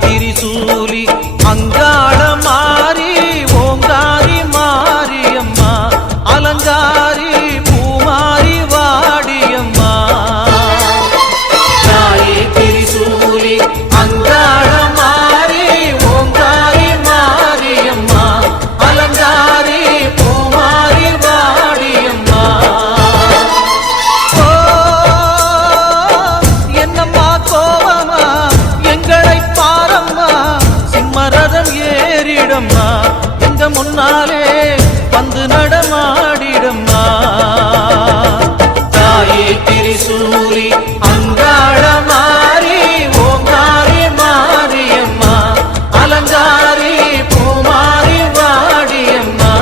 திரிசூலி அங்காள மாறி ஓங்காரி மாரியம்மா அலங்காரி பூமாரி வாடியம்மா தாயே திரிசூலி அங்காள மாறி ஓங்காரி மாரியம்மா அலங்காரி பூமாரி வாடியம்மா ஓ என்னம்மா கோவமா எங்களை பாரம்மா சிம்மரதம் ஏறிடம்மா எங்க முன்னாலே வந்து நடமாடிடம்மா தாயே திரிசூலி அங்காள மாறி ஓங்காரி மாரியம்மா அலங்காரி பூமாரி வாடியம்மா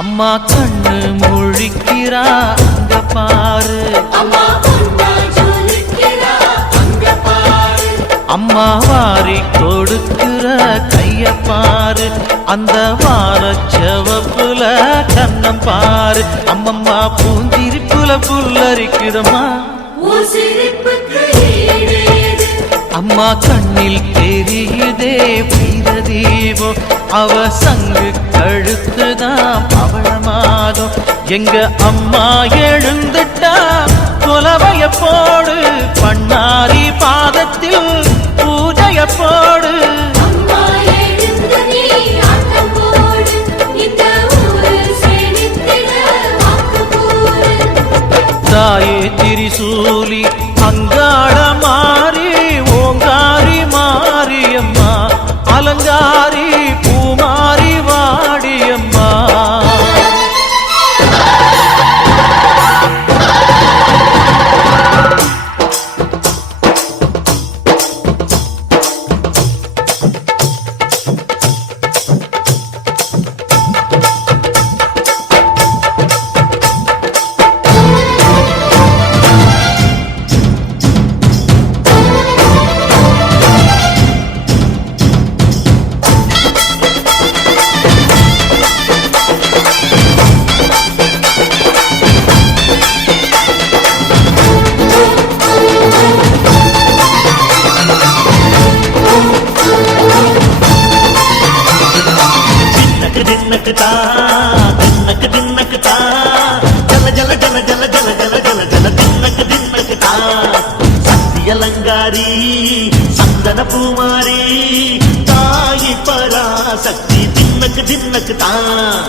அம்மா கண்ணு முழிக்கிறா அங்க பாரு அம்மா வாரி கொடுக்கிற கைய பாரு அந்த வானச்சவப்புல கண்ணம் பாரு அம்மம்மா பூந்திரிப்புல புல்லரிக்குதம்மா அம்மா கண்ணில் தெரியுதே வீரதீபம் அவ சங்கு கழுத்துதான் பவளமாகும் எங்க அம்மா எழுந்துட்டா கொலவைய போடு பண்ணாரி பாதத்தில் பூஜைய போடு தாயே திரிசூலி அங்காள மாறி ஓங்காரி மாரியம்மா அலங்காரி பூமாரி வாடியம்மா அலங்காரி சந்தன பூமாரி தாயி பராசக்தி தின்னக்கு தின்னக்கு தான்